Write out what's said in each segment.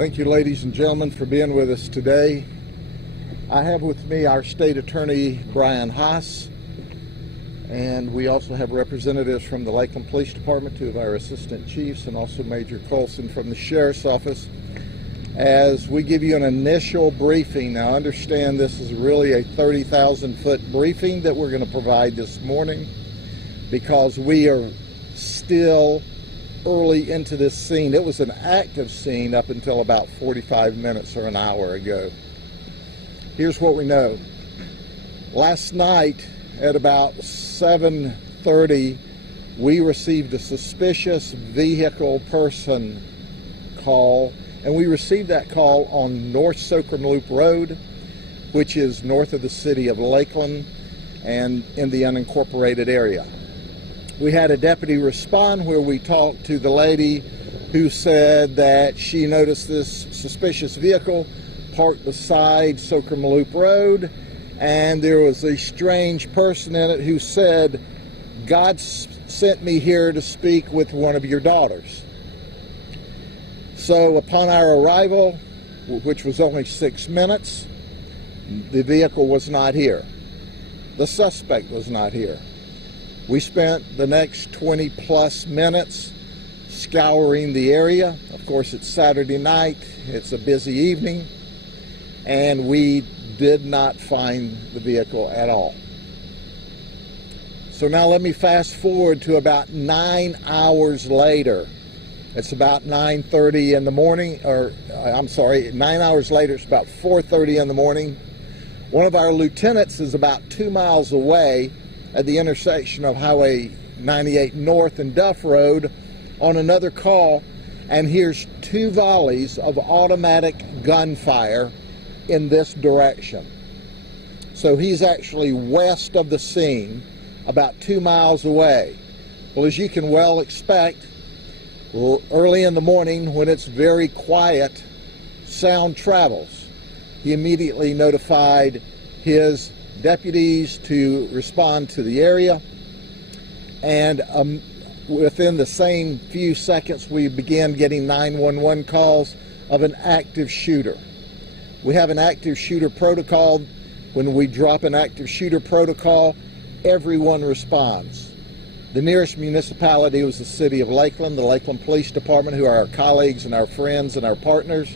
Thank you, ladies and gentlemen, for being with us today. I have with me our State Attorney, Brian Haas, and we also have representatives from the Lakeland Police Department, two of our Assistant Chiefs, and also Major Colson from the Sheriff's Office, as we give you an initial briefing. Now, understand this is really a 30,000-foot briefing that we're going to provide this morning because we are still early into this scene. It was an active scene up until about 45 minutes or an hour ago. Here's what we know. Last night at about 7:30, we received a suspicious vehicle person call, and we received that call on North Soakham Loop Road, which is north of the city of Lakeland and in the unincorporated area. We had a deputy respond where we talked to the lady who said that she noticed this suspicious vehicle parked beside Soakham Loop Road, and there was a strange person in it who said, "God sent me here to speak with one of your daughters." So upon our arrival, which was only 6 minutes, the vehicle was not here. The suspect was not here. We spent the next 20 plus minutes scouring the area. Of course, it's Saturday night, it's a busy evening, and we did not find the vehicle at all. So now let me fast forward to about 9 hours later. It's about 9:30 in the morning, 9 hours later, it's about 4:30 in the morning. One of our lieutenants is about 2 miles away at the intersection of Highway 98 North and Duff Road on another call, and hears 2 volleys of automatic gunfire in this direction. So he's actually west of the scene, about 2 miles away. Well, as you can well expect, early in the morning when it's very quiet, sound travels. He immediately notified his deputies to respond to the area, and within the same few seconds we began getting 911 calls of an active shooter. We have an active shooter protocol. When we drop an active shooter protocol, everyone responds. The nearest municipality was the city of Lakeland, the Lakeland Police Department, who are our colleagues and our friends and our partners.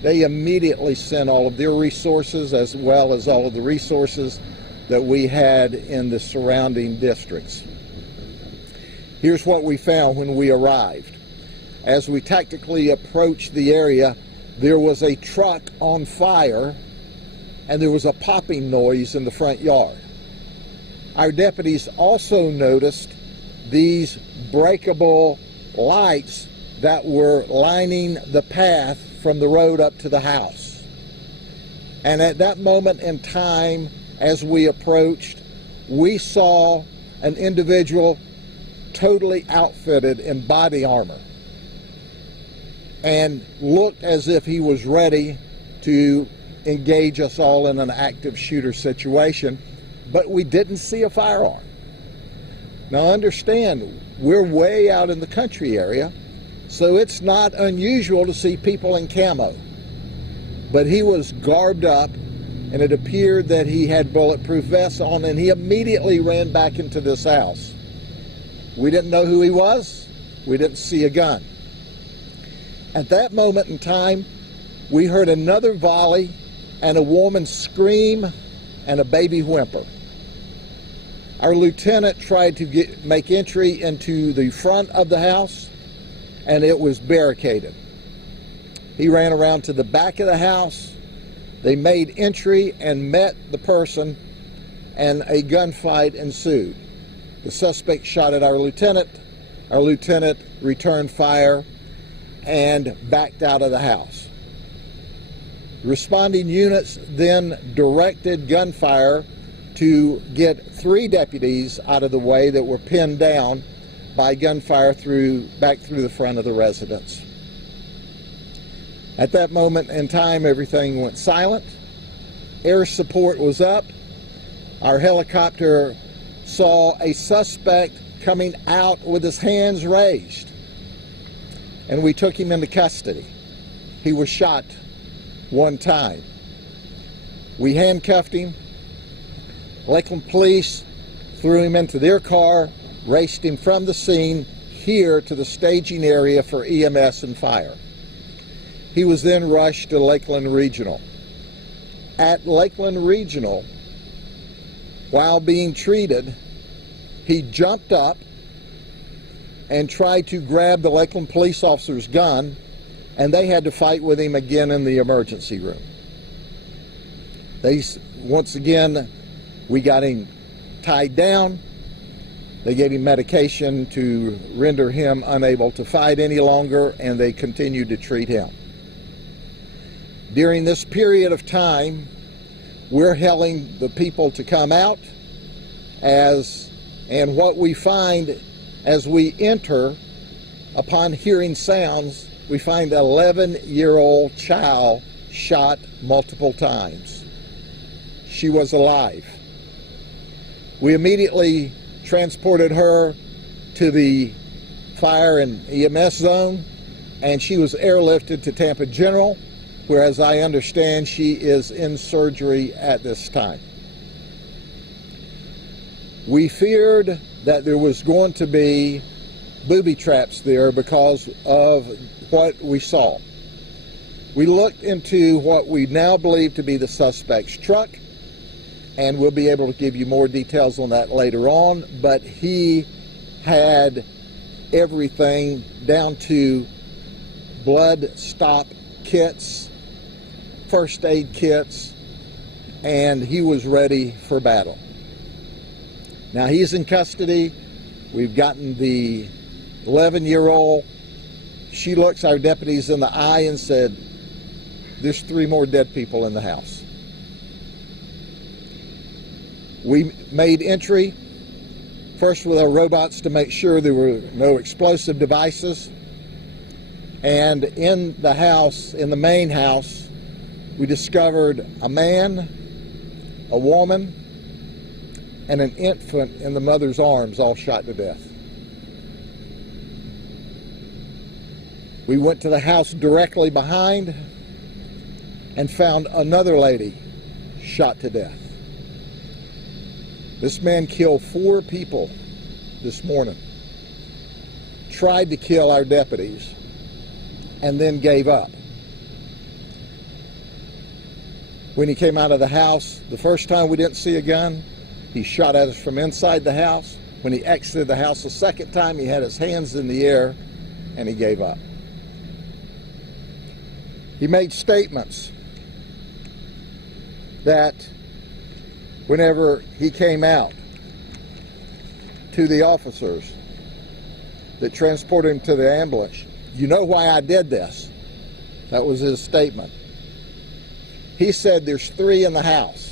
They immediately sent all of their resources as well as all of the resources that we had in the surrounding districts. Here's what we found when we arrived. As we tactically approached the area, there was a truck on fire and there was a popping noise in the front yard. Our deputies also noticed these breakable lights that were lining the path from the road up to the house. And at that moment in time, as we approached, we saw an individual totally outfitted in body armor and looked as if he was ready to engage us all in an active shooter situation, but we didn't see a firearm. Now understand, we're way out in the country area, so it's not unusual to see people in camo. But he was garbed up, and it appeared that he had bulletproof vests on, and he immediately ran back into this house. We didn't know who he was. We didn't see a gun. At that moment in time, we heard another volley and a woman scream and a baby whimper. Our lieutenant tried to make entry into the front of the house, and it was barricaded. He ran around to the back of the house. They made entry and met the person, and a gunfight ensued. The suspect shot at our lieutenant. Our lieutenant returned fire and backed out of the house. Responding units then directed gunfire to get 3 deputies out of the way that were pinned down by gunfire back through the front of the residence. At that moment in time, everything went silent. Air support was up. Our helicopter saw a suspect coming out with his hands raised, and we took him into custody. he was shot one time. We handcuffed him. Lakeland police threw him into their car, raced him from the scene here to the staging area for EMS and fire. He was then rushed to Lakeland Regional. At Lakeland Regional, while being treated, he jumped up and tried to grab the Lakeland police officer's gun, and they had to fight with him again in the emergency room. Once again, we got him tied down. They gave him medication to render him unable to fight any longer, and they continued to treat him. During this period of time, we're telling the people to come out, and what we find as we enter, upon hearing sounds, we find an 11-year-old child shot multiple times. She was alive. We immediately transported her to the fire and EMS zone, and she was airlifted to Tampa General, where, as I understand, she is in surgery at this time. We feared that there was going to be booby traps there because of what we saw. We looked into what we now believe to be the suspect's truck, and we'll be able to give you more details on that later on, but he had everything down to blood stop kits, first aid kits, and he was ready for battle. Now he's in custody. We've gotten the 11-year-old. She looks our deputies in the eye and said, "There's 3 more dead people in the house." We made entry, first with our robots to make sure there were no explosive devices. And in the house, in the main house, we discovered a man, a woman, and an infant in the mother's arms, all shot to death. We went to the house directly behind and found another lady shot to death. This man killed 4 people this morning, tried to kill our deputies, and then gave up. When he came out of the house, the first time we didn't see a gun, he shot at us from inside the house. When he exited the house the second time, he had his hands in the air and he gave up. He made statements that whenever he came out to the officers that transported him to the ambulance, "You know why I did this?" That was his statement. He said there's 3 in the house.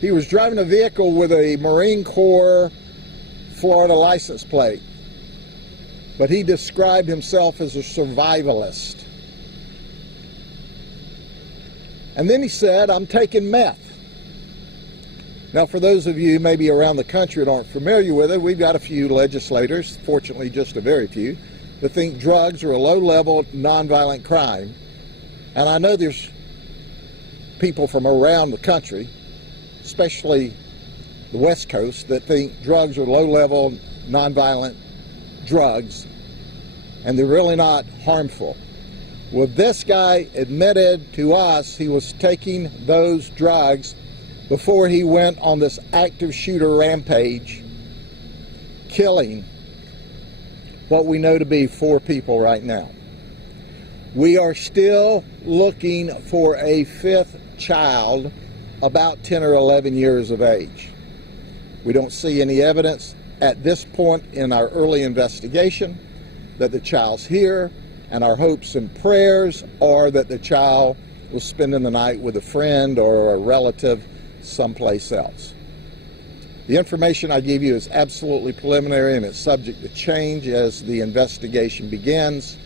He was driving a vehicle with a Marine Corps Florida license plate, but he described himself as a survivalist. And then he said, "I'm taking meth." Now, for those of you maybe around the country that aren't familiar with it, we've got a few legislators, fortunately just a very few, that think drugs are a low-level, nonviolent crime. And I know there's people from around the country, especially the West Coast, that think drugs are low-level, nonviolent drugs, and they're really not harmful. Well, this guy admitted to us he was taking those drugs before he went on this active shooter rampage, killing what we know to be 4 people right now. We are still looking for a 5th child, about 10 or 11 years of age. We don't see any evidence at this point in our early investigation that the child's here, and our hopes and prayers are that the child will spend the night with a friend or a relative someplace else. The information I give you is absolutely preliminary and it's subject to change as the investigation begins,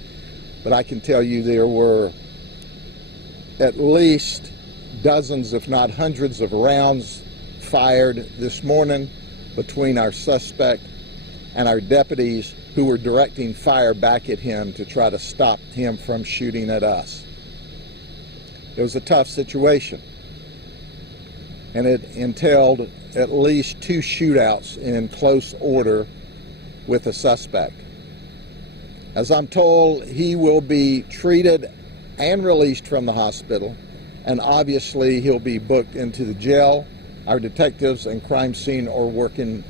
but I can tell you there were at least dozens, if not hundreds, of rounds fired this morning between our suspect and our deputies who were directing fire back at him to try to stop him from shooting at us. It was a tough situation, and it entailed at least 2 shootouts in close order with a suspect. As I'm told, he will be treated and released from the hospital, and obviously he'll be booked into the jail. Our detectives and crime scene are working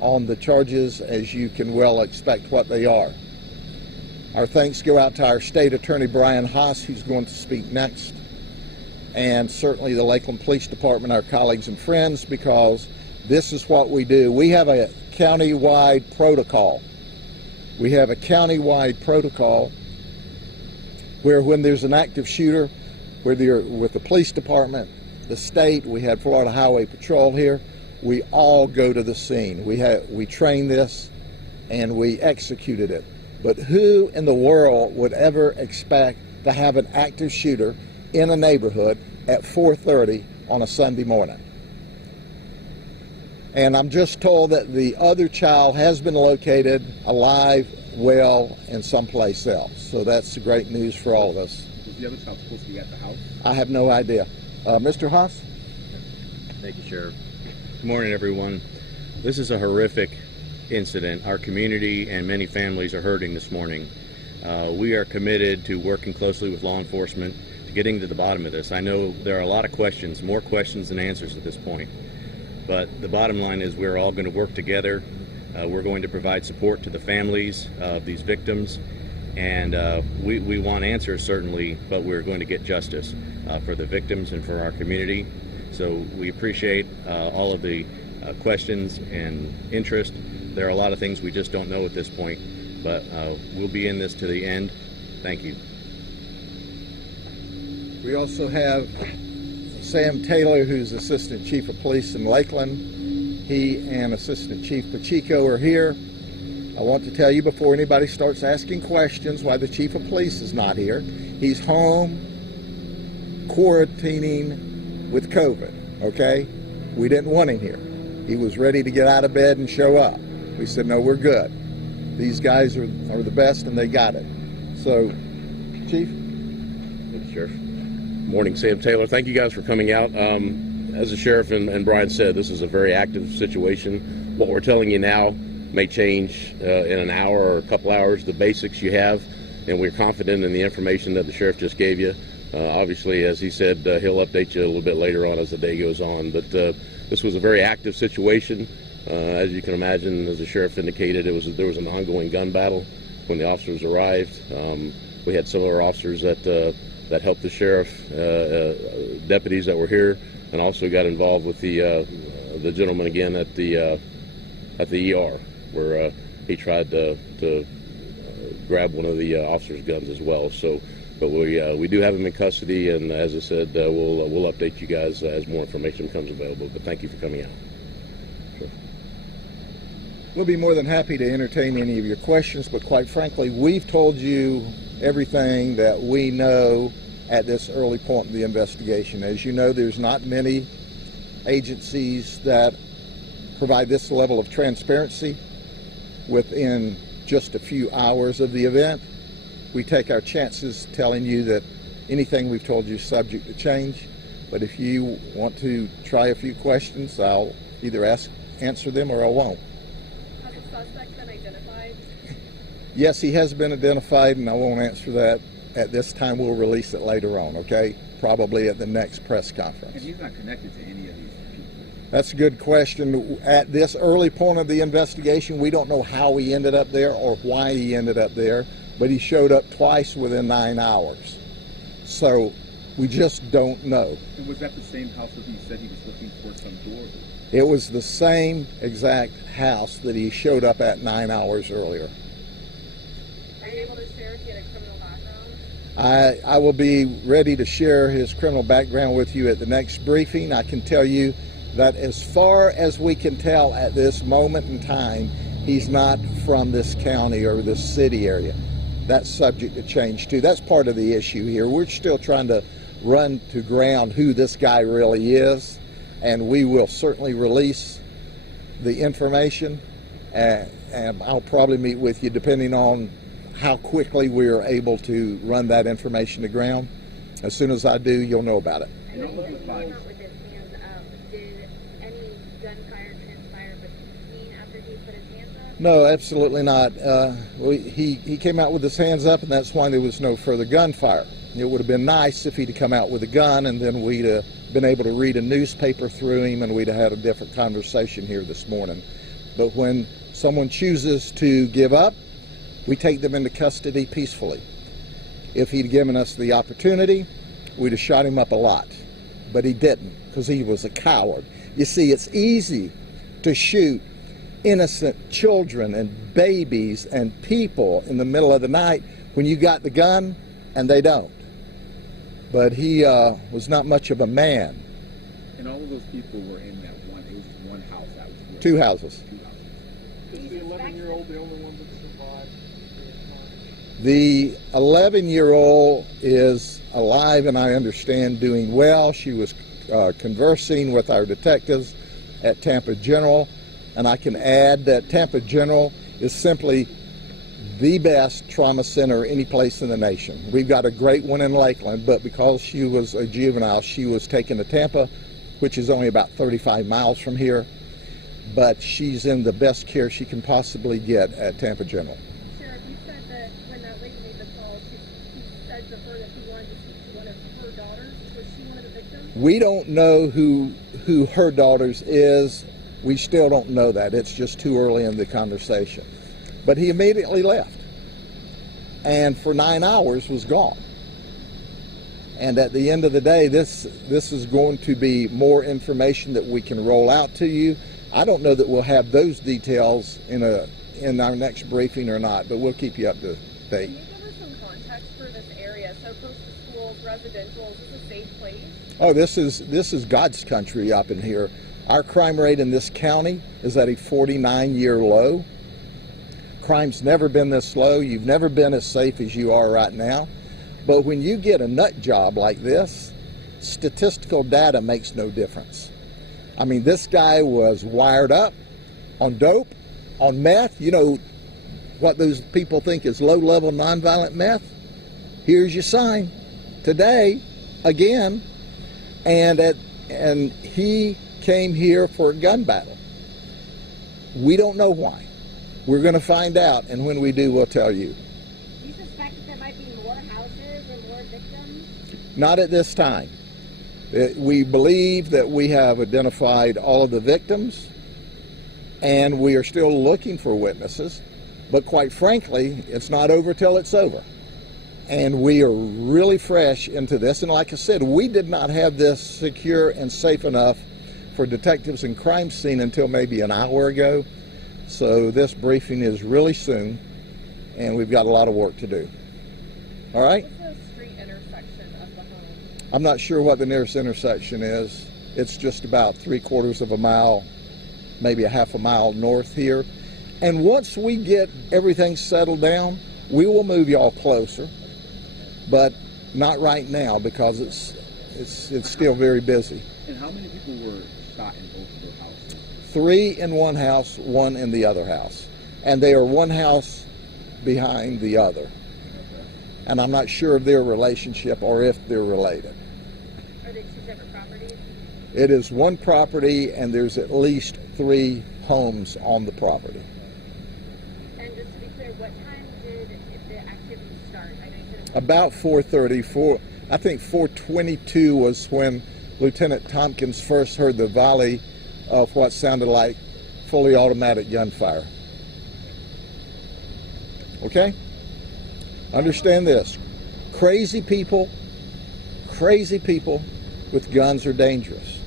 on the charges, as you can well expect what they are. Our thanks go out to our state attorney, Brian Haas, who's going to speak next, and certainly the Lakeland Police Department, our colleagues and friends, because this is what we do. We have a county-wide protocol. We have a county-wide protocol where when there's an active shooter, whether with the police department, the state, we had Florida Highway Patrol here, we all go to the scene. We trained this and we executed it. But who in the world would ever expect to have an active shooter in a neighborhood at 4:30 on a Sunday morning? And I'm just told that the other child has been located alive, well, and someplace else. So that's great news for all of us. Was the other child supposed to be at the house? I have no idea. Mr. Haas? Thank you, Sheriff. Good morning, everyone. This is a horrific incident. Our community and many families are hurting this morning. We are committed to working closely with law enforcement to getting to the bottom of this. I know there are a lot of questions, more questions than answers at this point. But the bottom line is we're all going to work together. We're going to provide support to the families of these victims. And we want answers, certainly, but we're going to get justice for the victims and for our community. So we appreciate all of the questions and interest. There are a lot of things we just don't know at this point, but we'll be in this to the end. Thank you. We also have Sam Taylor, who's Assistant Chief of Police in Lakeland. He and Assistant Chief Pacheco are here. I want to tell you before anybody starts asking questions why the Chief of Police is not here. He's home quarantining with COVID, okay? We didn't want him here. He was ready to get out of bed and show up. We said, no, we're good. These guys are the best, and they got it. So, Chief? Thank you, Sheriff. Morning, Sam Taylor. Thank you guys for coming out. As the Sheriff and Brian said, this is a very active situation. What we're telling you now may change in an hour or a couple hours. The basics you have, and we're confident in the information that the Sheriff just gave you. Obviously, as he said, he'll update you a little bit later on as the day goes on. But this was a very active situation. As you can imagine, as the Sheriff indicated, there was an ongoing gun battle when the officers arrived. We had some of our officers that helped the Sheriff, deputies that were here, and also got involved with the gentleman again at the ER, where he tried to grab one of the officers' guns as well. So, but we do have him in custody, and as I said, we'll update you guys as more information becomes available. But thank you for coming out. Sure. We'll be more than happy to entertain any of your questions, but quite frankly, we've told you everything that we know at this early point in the investigation. As you know, there's not many agencies that provide this level of transparency within just a few hours of the event. We take our chances telling you that anything we've told you is subject to change, but if you want to try a few questions, I'll either answer them or I won't. Has the suspect been identified? Yes, he has been identified, and I won't answer that at this time. We'll release it later on, okay? Probably at the next press conference. And he's not connected to any of these people? That's a good question. At this early point of the investigation, we don't know how he ended up there or why he ended up there, but he showed up twice within 9 hours. So we just don't know. And was that the same house that he said he was looking for some door? It was the same exact house that he showed up at 9 hours earlier. Are you able to share if he had a criminal background? I will be ready to share his criminal background with you at the next briefing. I can tell you that as far as we can tell at this moment in time, he's not from this county or this city area. That's subject to change too. That's part of the issue here. We're still trying to run to ground who this guy really is, and we will certainly release the information and I'll probably meet with you depending on how quickly we are able to run that information to ground. As soon as I do, you'll know about it. And when he came out with his hands up, did any gunfire transpire between after he put his hands up? No, absolutely not. He came out with his hands up, and that's why there was no further gunfire. It would have been nice if he'd have come out with a gun, and then we'd have been able to read a newspaper through him, and we'd have had a different conversation here this morning. But when someone chooses to give up, we take them into custody peacefully. If he'd given us the opportunity, we'd have shot him up a lot. But he didn't, because he was a coward. You see, it's easy to shoot innocent children and babies and people in the middle of the night when you got the gun and they don't. But he was not much of a man. And all of those people were in that one, it was just one house that was split. Two houses. Two houses. Is the 11-year-old the only one that survived? The 11-year-old is alive and I understand doing well. She was conversing with our detectives at Tampa General, and I can add that Tampa General is simply the best trauma center any place in the nation. We've got a great one in Lakeland, but because she was a juvenile, she was taken to Tampa, which is only about 35 miles from here, but she's in the best care she can possibly get at Tampa General. Sheriff, you said that when that lady made the call, he said to her that he wanted to speak to one of her daughters. Was she one of the victims? We don't know who her daughters is. We still don't know that. It's just too early in the conversation. But he immediately left, and for 9 hours was gone. And at the end of the day, this is going to be more information that we can roll out to you. I don't know that we'll have those details in our next briefing or not, but we'll keep you up to date. Can you give us some context for this area? So close to schools, residential, is this a safe place? Oh, this is God's country up in here. Our crime rate in this county is at a 49-year low. Crime's never been this low. You've never been as safe as you are right now. But when you get a nut job like this, statistical data makes no difference. I mean, this guy was wired up on dope, on meth. You know what those people think is low-level nonviolent meth? Here's your sign. Today, again, and he came here for a gun battle. We don't know why. We're going to find out, and when we do, we'll tell you. Do you suspect that there might be more houses or more victims? Not at this time. We believe that we have identified all of the victims, and we are still looking for witnesses, but quite frankly, it's not over till it's over. And we are really fresh into this, and like I said, we did not have this secure and safe enough for detectives and crime scene until maybe an hour ago. So this briefing is really soon, and we've got a lot of work to do. All right? What's the street intersection of the home? I'm not sure what the nearest intersection is. It's just about 3/4 of a mile, maybe a half a mile north here. And once we get everything settled down, we will move y'all closer, but not right now because it's still very busy. And how many people were shot in both of their houses? 3 in one house, 1 in the other house. And they are one house behind the other. Okay. And I'm not sure of their relationship or if they're related. Are they two separate properties? It is one property, and there's at least 3 homes on the property. And just to be clear, what time did the activity start? I know you said it was About 4:30, I think 4:22 was when Lieutenant Tompkins first heard the volley of what sounded like fully automatic gunfire. Okay? Understand this. Crazy people with guns are dangerous.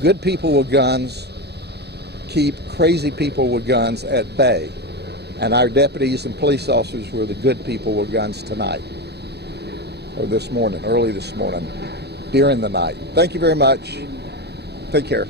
Good people with guns keep crazy people with guns at bay. And our deputies and police officers were the good people with guns tonight. Or this morning, early this morning, during the night. Thank you very much. Take care.